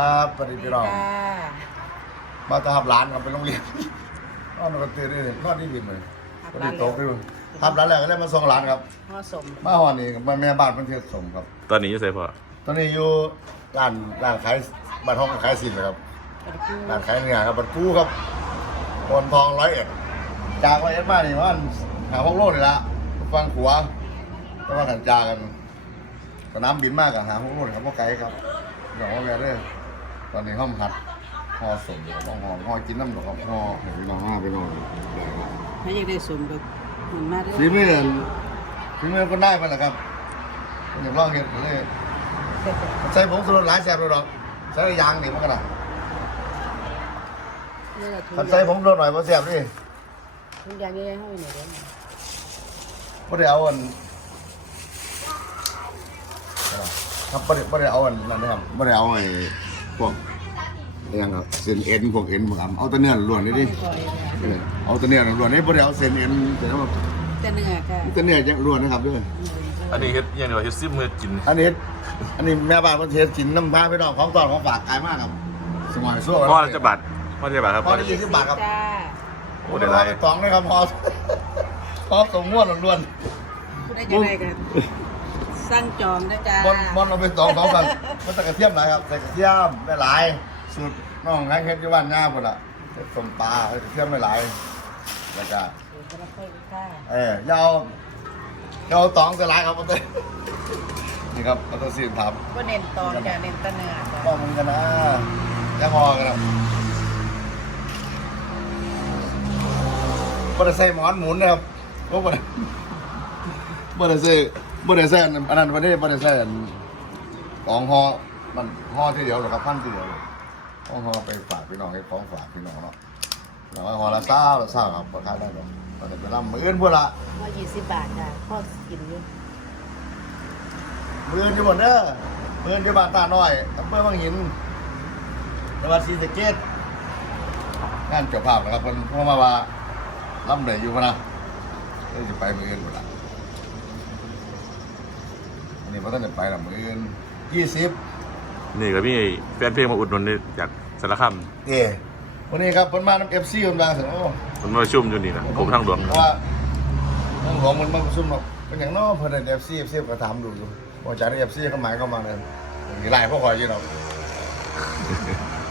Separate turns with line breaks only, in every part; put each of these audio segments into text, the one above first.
ครับปฏิพี่น้อง
ค่ะ
มาจะทับร้านครับไปโรงเรียนนอนปกตินี่นอนนี่บินเลยปฏิโตขึ้นทับร้านแรกก็เลยมาส่งร้านครับ
พ่อสม
มาหอนี่กับแม่บ้านเพันเทศสมครับ
ตอนนี้อยู่ไสพ่อ
ตอนนี้อยู่ร้านร้านขายบ้านห้องขายสินเลยครับ
ปฏิพู
ร้านขายเนื้อครับบันกู้ครับโอนทองร้อยเอ็ดจากร้อยเอ็ดมานี่ว่าหาพวกโลกนี่ละฟังขัวแต่ว่ากันจากันสนามบินมากกับหาพวกโลกนี่ครับพวกไกลครับอย่างว่าแม่เด้อ ตอนนี้ห้องหัดห่อสมอยู่ห้องห่อห่อกินน้ำดอกครับห่อเห็นพี่น้องห้าพี่น้อง
ไม่อยากได้สมแบบเหมือนมาเด้
ฝี
อ
มือฝีมือคนได้ไปแหละครับอย่าลองเห็นเลยใส่ผงสุรสหลายแซ่บเลยดอกใส่ยางนี่มันก็ได้
นี่แหละทุน
คันใส่ผงสุรสหน่อยมันแซ่บดิ
ทุนยางใหญ่ๆให้หน่อยเด้อ
ไม่ได้เอาอันครับไม่ได้ไม่ได้เอาอันนั่นนะครับไม่ได้เอาไอ้ พวกอะไรอย่างครับเส้นเอ็นพวกเอ็นพวกอ่ำเอาแต่เนื้อล้วนนี่ดิ
ปล่อยเลย
เออเอาแต่เนื้อล้วนนี่ไม่ได้เอาเส้นเอ็นแต่ว่า
แต่เนื้อค่ะ
แต่เนื้อจะล้วนนะครับด้วย
อันนี้เฮ็ดอยังไงวะเฮ็ดซิมมือกิน
อันนี้ อันนี้แม่บ้านประเทศกินน้ำพาไปดอกของตอนของฝากกายมากครับสมัยสู้
พ่อจะบาทพ่อจะบาทครับ
พ่
พ่
อ
อ
ได้ยี่สิบบาทครับ
จ้า
โอ้ได้หลาย
ตองเลยครับพอพอสมม้วนล้วน
ผู้ได้จะได้กัน สร้างจองนะจ้า
ๆบอลบอลเราไปตองเขากันมันใส่กระเทียมหลายครับใส่กระเทียมไม่หลายสูตรน้องไงเฮ็ดอยู่บ้านง่าพุ่นล่ะเฮ็ดส้มปลาใส่กระเทียมไม่หลายแล้วก็
เดี๋ยวจะมาค่อยค่ะ
เออยาวอยาวตองแต่หลายครับเอาเต้นี่ครับเอาตัวซีนทำ
ก็เน้นตอนจ้าเน้นแตะเนื้อจ้า
ป้องมันกันนะจะพอกันครับบริษัทหมอนหมุนนะครับพวกบริบริษัท บริษัทอันนั้นวันนี้บริษัทของห่อมันห่อที่เดียวหรอกครับพันทีเดียวห่อห่อไปฝากพี่น้องให้ของฝากพี่น้องเนาะแล้วก็ห่อละเศร้าละเศร้าครับราคาได้หรอกตอนนี้ไปรับมืออื่นพวกละ
ว่ายี่สิบบาทจ้าพ่อกินอยู่
มืออื่นอยู่บนเด้อมืออื่นอยู่บ้านตาน้อยอำเภอบางหินจังหวัดศรีสะเกษงานเจ้าภาพนะครับมันเพราะมาว่าล่ำเหนื่อยู่พะนะเอ้ยจะไปมืออื่นหมดละ นนี้พระท่านจะไปละมืออื่นยี่สิบ
นี่ก็มีแฟนเพลงมาอุดหนุนนี่จากสารคาม
เอ๋วันนี้ครับเพิ่นมาน้ำเอฟซีผมดังถึงโอ้
มันมาชุ่มอยู่นี่นะผมทางหลวง
เพราะว่าทางหลวงมันมาประชุมหรอกเป็นอย่างน้อเพิ่นเอฟซีเอฟซีก็ถามดูอยู่พอจากเอฟซีเข้ามาเข้ามาเลยมีไล่พวกคอยอยู่เนาะ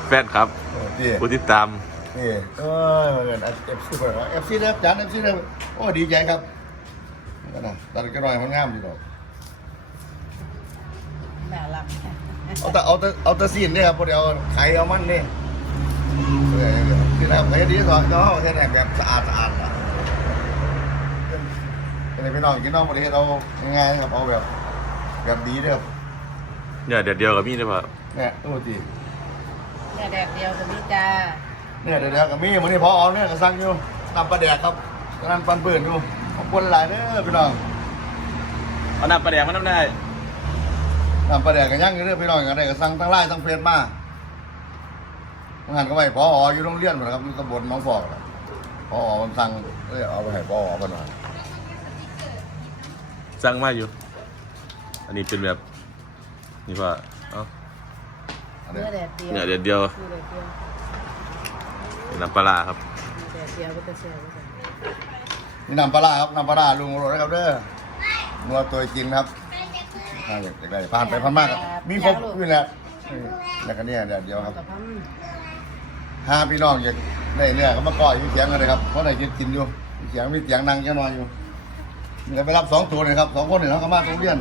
แฟนครับ
โอ้ดี
ผู้ติดตาม
นี่เออเงินเอฟซีเพิ่นเอฟซีนะครับจานเอฟซีนะโอ้ดีใจครับก็นะตอนนี้ก็หน่อยมันงามอยู่ดอก
น่ารัก
เอาแต่เอาแต่เอาแต่ซีนเนี่ยครับพวกเดียวไข่เอามันเนี่เออที่แรกไข่ดีกว่าเราเอาแค่ไหนแบบสะอาดสะอาดอะเป็นไงพี่น้องกินนองประเทศเราง่ายๆครับเอาแบบ แบบดีเด้อ
เนี่ยเดี๋ยวเดียวกับมี่ได้ป่ะ
เนี่ยโอ้จี
แค่ยแดดเดียวกับนี่จ้า
เนี่ยเดี๋ยวกับมีมันนี่พอเอาเนี่ยก็สั่งอยู่นำปลาแดกครับนั่นปันเปื่อนอยู่ขอบคุณหลายเด้อพี่น้อง
เอาน้ำปลาแดงมาน้ำได้
นำปลาแดกกันย่างอยู่เด้อพี่น้องกันได้ก็สั่งทั้งไลน์ทั้งเฟซมางานก็ไปพออยู่โรงเรียนหมดครับอยู่ตำบลหน้องฟอกน่ะพอมันสั่งเลยเอาไปให้พอเพิ่นหน่อย
สั่งมาอยู่ อันนี้เป็นแบบนี่ป่ะเอ้า
อันนี้
เมื่อแดดเดียว
เนี่ยเดี๋ยวเดียว
เมื่อแดดเดียว
เป็นน้ำปลาร้าครับ
เมื่อแดดเดียวก็จะเสียก็จะ
นี่นำปลาร้าครับนำปลาร้าลุงโรดนะครับเด้อนัวตัวจริงครับ อ่าอยากได้ผ่านไปผ่านมากครับมีครบอยู่แล้วนี่แล้วก็เนี่ยเดี๋ยวเดียวครับ
กับพัน
ห้าพี่น้องอยากได้เนื้อก็มาก่อยอยู่เสียงกันเลยครับเพราะได้กินกินอยู่มีเสียงมีเสียงนั่งแค่นอนอยู่เดี๋ยวไปรับสองตัวเลยครับสองคนเนี่ยเขาก็มาตรงเรียน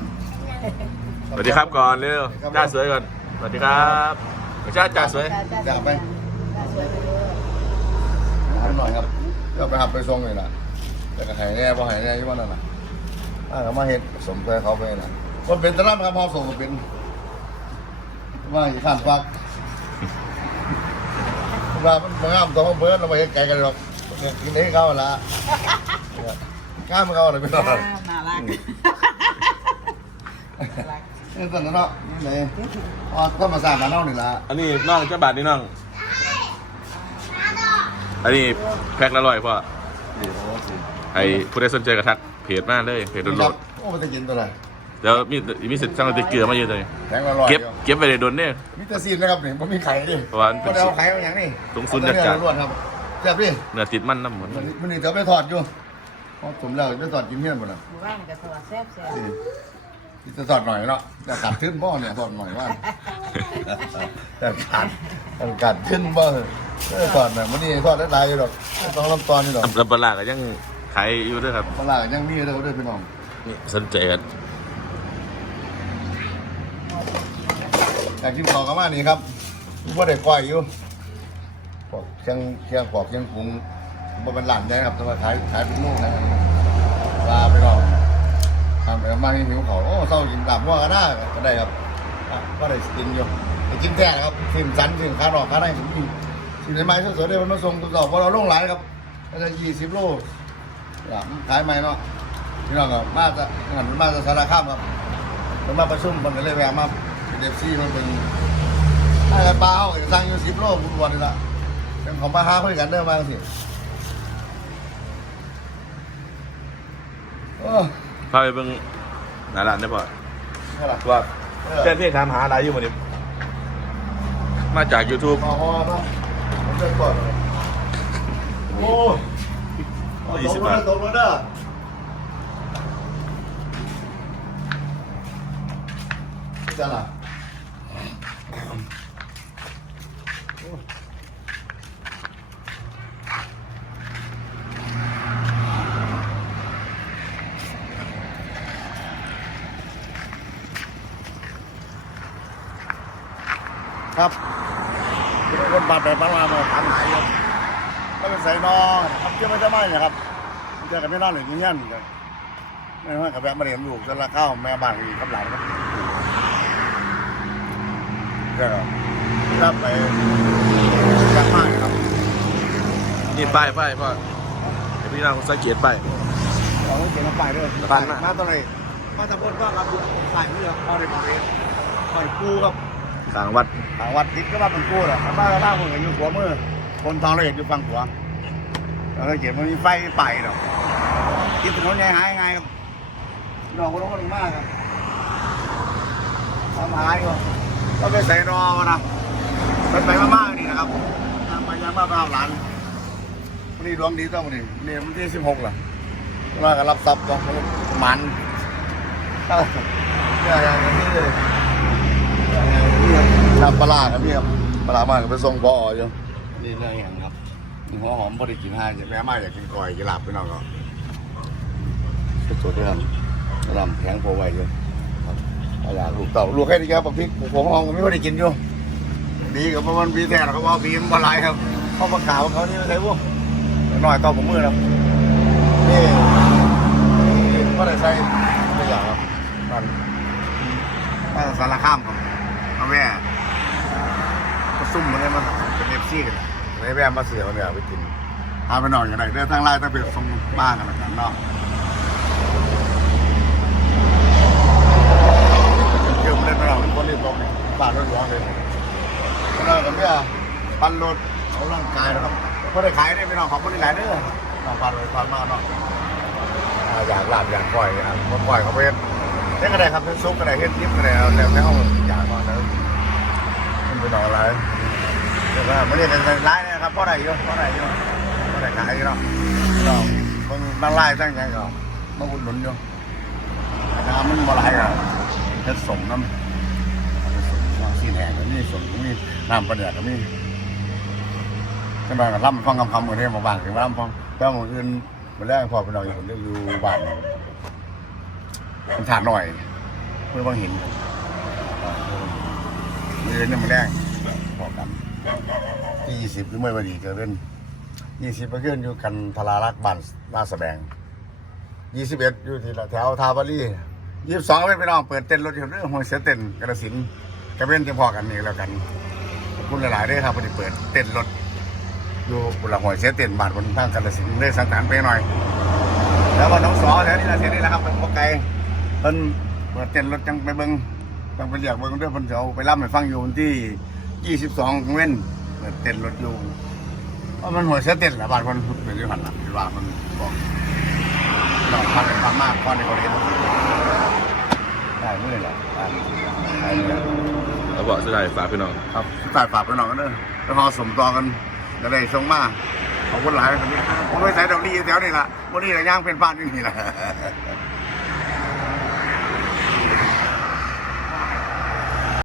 สวัสดีครับก่อนเร็วจ้าสวยก่อน สวัสดีครับจ้าจ้าสวย
จ้าสวยไปเลย
หาหน่อยครับเดี๋ยวไปหับไปส่งเลยนะแต่ก็ใหายแน่พอหายแน่อยี่วันนั้นน่ะถ้าเขามาเห็ดสมใจเขาไปนะ คนเป็นตะลั่นครับพอส่งก็เป็นว่าอย่าข้ามฟักว่ามันมันงามตัวของเบิร์ดเราไปไกลกันหรอกกินให้เขาละงามเขาเลยไม่ต้อง
น่ารัก
นี่ตอนนั้นเนาะนี่เลยอ๋อก็มาสร้างมาเน่าหนึ่งละ
อันนี้น้องเจ้าบาทนี่น้องอันนี้แพ็คละร้อยพ่อ
นี่โอ้สิ
ไอ้ผู้ใดสนใจกระทักเพจมากเลยเพจโดนโหลด
โอ้มันจะกินตัวไหน
เดี๋ยวมีมีสิทธิ์สั่งสติ๊กเกอร์มาเยอะเลย
แพงละร้อย
เก็บ
ดียว
ก็บไปเลยโดนเนี่ย
มิตรซีนนะครับนี่ผมมีไข่ดิ
เพราะว่ามันเป็น
ก็เอาไข่มาอย่างนี้
ตรงศูนย์จัดการ
เอแต่เนื้อล้วนครับแซ่บดิ
เนื้อติดมันน้ำเหมือน
มันมันนี่จะเอาไปทอดอยู่เพราะผมแล้วจะทอดกินเที่ยงหมดอะ
หมู่บ้านก็สวัสดิ์แซ่บแซ่บ
นี่จะทอดหน่อยเนาะแต่กัดขึ้นบ่เนี่ยทอดหน่อยว่าแต่กัดแต่กัดขึ้นบ่เออทอดหน่อยมันนี่ทอดได้หลายอยู่หรอกต้องลำตอนนี่หรอก
ตำรับปลาร้าก็ยังขายอยู่ด้วยครับ
ปลาร้ายังมีเลยด้วยพี่น้อง
นี่สนใจกัน
อยากกินของกันมานี่ครับว่าได้ก้อยอยู่ปอกเชียงเชียงปอกเชียงปรุงบ่เป็นหลานใหญ่ครับแต่ว่าขายขายเป็นโลนะลาไปน้องทำไปมาให้หิวเขาโอ้เศร้ากินลาบมั่วก็ได้ก็ได้ครับก็ได้กินอยู่ไปกินแท้นะครับสินสันสินค้าดอกค้าได้ผมกินสินไม้สดๆได้มันมาส่งตัวสอบพอเราลงหลายครับก็จะยี่สิบโลขายไหมเนาะพี่น้องก็มาจะงานมาจะสารคามครับมันมาประชุมมันก็เลยแวะมา เดฟซี่มันเป็นถ้ากันปลาเขาก็สร้างอยู่สิบโลบุญวันนี่ละเป็นของปลาห้าเพื่อนกันเด้อมาสิโอ้
พาไปเบิ่งหน้าร้านได้ป่ะ
เท่าไหร่
ว่า
เออ
แฟนเพจถามหาอะไรอยู่หมดนี่มาจาก YouTube
มาฮอเนาะผมเดินก่อนเลยโอ้
โอ้ยี่สิบบาท
ตกแล้วเด้อจะล่ะ ครับเป็นคนบาดแบบบาลามาทำหายครับก็เป็นใส่นอนครับเชื่อไม่ได้ไหมนะครับเจอกันไม่นอนหรือเงี้ยนกันไม่ว่ากับแบบมาเรียนลูกจะละเข้าแม่บ้านอีกกับหลานครับก็รับไปกลับบ้านครับ
นี่ป้ายป้ายพ่อเดี๋ยวพี่น้องสังเกตป้าย
เราต้องเขียนมาไปด้วย
ผ่านมา
มาตอนไหนมาตะบนก็ครับใส่เมื่อพอได้บอกเองคอยกู้ครับ
ทางวัด
ทางวัดทิศก็ว่าเป็นกู้แหละบ้านบ้านคนอยู่หัวมือ คนทองละเอียดอยู่ฝั่งขวาเราเขียนมันมีไฟไปหรอกคิดถนนใหญ่หายไงครับดอกคนลงคนลงมากครับทำหายก็ก็ไปใส่รอนะเป็นไปมากๆนี่นะครับทำไปยังมาเอาหลานวันนี้ดวงดีต้องวันนี้นี่มันที่สิบหกละว่ากันรับทรัพย์ต้องมันเออเนี่ยอย่างนี้เลย ครับปลาร้าครับพี่ครับปลาร้ามากไปส่งปออยู่นี่เรื่องอย่างครับหัวหอมพอดีกินห้าแม่มาอยากกินก้อยกินลาบพี่น้องก็สุดๆเลยครับลำแข็งโพไว้เลยครับเอาอยากลูกเต่าลูกแค่นี้ครับบักพริกผมห้องก็ไม่ค่อยได้กินอยู่ดีกับมันบีแท้เขาบอกบีมันบลายครับเขาประกาศว่าเขานี่ไม่ใช่พวกหน่อยต่อผมมือครับนี่ก็ได้ใช้ตัวอย่างครับนั่นน่าจะสารข้ามครับเอาแม่ก็ ซุ่มมาเลยมาเป็นเอฟซีกันเลยแม่มาเสือมาเนี่ยเอาไปกินพาไปนอนกันได้เรื่อทั้งไล่ทั้งเป็นทรงบ้านกันเหมือนกันเนาะเกี่ยวมาเล่นไปเราเป็นคนรีบลงนี่บานรถร้อนเลยเรากับเนี่ยปั้นรถเอาร่างกายนะครับก็ได้ขายได้ไปนอนของคนหลายเด้อน้องปันเลยปันมากเนาะอยากลาบอยากปล่อยอยากปล่อยเขาไปเฮ็ดเฮ็ดก็ได้ครับเฮ็ดซุปก็ได้เฮ็ดยิบก็ได้แล้วแต่เอาอยากก่อนนะมันเป็นอะไร แต่ว่าไม่ได้เป็นร้ายนะครับเพราะอะไรอยู่เพราะอะไรอยู่เพราะอะไรขายอยู่เนาะเรามันตั้งไล่ตั้งใจก็มาอุดหนุนอยู่น้ำมันบ่ไหลอะเฮ็ดสมน้ำส่งน้ำซีแหงก็มีสมก็มีน้ำประเดี๋ยวก็มีขึ้นมากับล่ำฟังคำคำเหมือนที่มมาบ้านถึงมาล่ำฟังแล้วมืออื่นมาแรกพอเป็นเราอยู่คนเดียวอยู่บ้านมันถาดหน่อยเพื่อว่าเห็นมือนี่มันแรงพอกัน ยี่สิบหรือไม่วันดีเกินยี่สิบเกินอยู่กันทลารักบ้านลาดสะแบงยี่สิบเอ็ดอยู่ที่ละแถวทาวารียี่สิบสองไปน้องเปิดเต้นรถเรื่องหัวเสียเต้นกระสินกระเว้นที่พอกันนี่แล้วกันขอบคุณหลายๆด้วยครับพอดีเปิดเต้นรถอยู่บุรีหัวเสียเต้นบ้านบนทางกระสินได้สังสรรค์ไปหน่อย แล้วว่าน้องสอแถวนี้ละเสียนี่แหละครับเป็นพวกไก่เพิ่นเปิดเต้นรถจังไปเบิ่งต้องไปเรียกเบิ่งเด้วยเพิ่นสิเอาไปรับให้ฟังอยู่ วันที่22เว้นเปิดเต้นรถอยู่เพราะมันหัวเสียเต้นแหละบ้านเพิ่นเป็นอยู่หั่นล่ะที่ว่าเพิ่นบอกน้องพันฟังมากก่อนในคนเห็นได้มื้อแหละบ้านได้เนี่ย
แล้วบอกสุดท้ายฝากพี่น้อง
ครับฝ่ายฝากไปหน่อยกันเด้อแล้วพอสมตองกันก็ได้ชงมาขอบคุณหลายคนนี้ผมไม่ใส่ดอกดีแถวนี่ละวันนี้แต่ย่างเป็นบ้านอยู่นี่แหละ